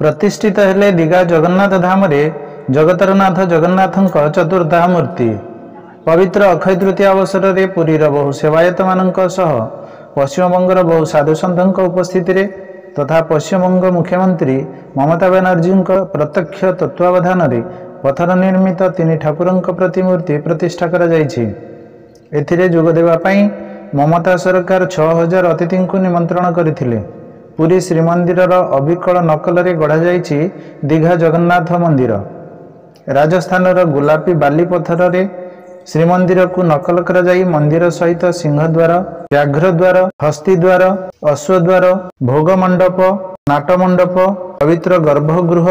प्रतिष्ठित हेले दीघा जगन्नाथ धाम रे जगतरनाथ जगन्नाथଙ୍କ चतुर्धा मूर्ति। पवित्र अक्षय तृतीया अवसर रे पुरीर बहु सेवायत मानक सह पश्चिमबंगर बहु साधु सन्थଙ୍କ उपस्थिति रे तथा पश्चिमबंग मुख्यमंत्री ममता बनर्जी प्रत्यक्ष तत्वावधान रे पत्थर निर्मित तीन ठाकुरଙ୍କ प्रतिमूर्ति प्रतिष्ठा करा जायछि। एथिरे जोग देबा पई ममता सरकार 6000 अतिथि को निमंत्रण करथिले। पुरी श्रीमंदिर अविकल नकल रे गढ़ा जायछि दीघा जगन्नाथ मंदिर। राजस्थान गुलापी बाली पत्थर रे श्रीमंदिर को नकल करा जाई मंदिर सहित सिंहद्वार, व्याघ्रद्वार, हस्तीद्वार, अश्वद्वार, भोग मंडप, नाट मंडप, पवित्र गर्भगृह,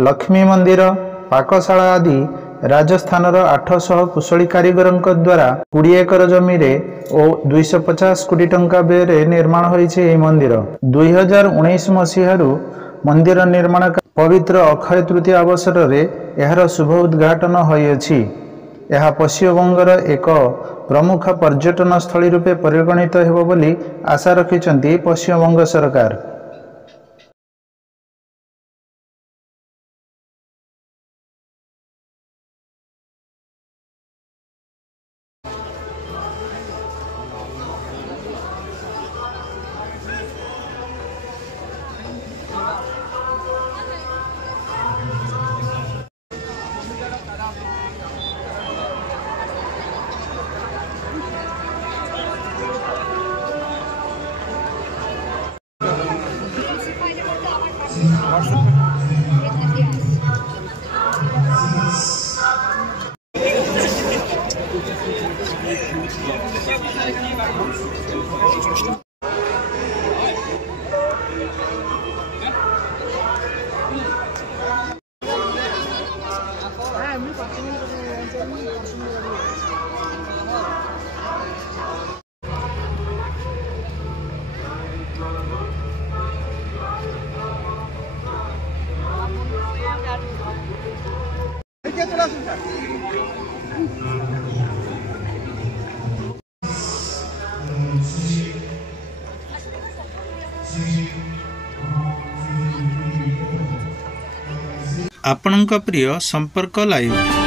लक्ष्मी मंदिर, पाकशाला आदि राजस्थान 800 कुशली कारीगर द्वारा 20 एकर जमी रे और 250 कोटी टंका व्यय निर्माण होइछे। मंदिर 2019 मसीहारू मंदिर निर्माण पवित्र अक्षय तृतीया अवसर रे एहार शुभ उद्घाटन होइछि। यह पश्चिमबंगर एक प्रमुख पर्यटन स्थली रूपे परिगणित हेबो बोली आशा रखिछन्ति पश्चिमबंग सरकार। आपणଙ୍କ प्रिय संपर्क लाइव।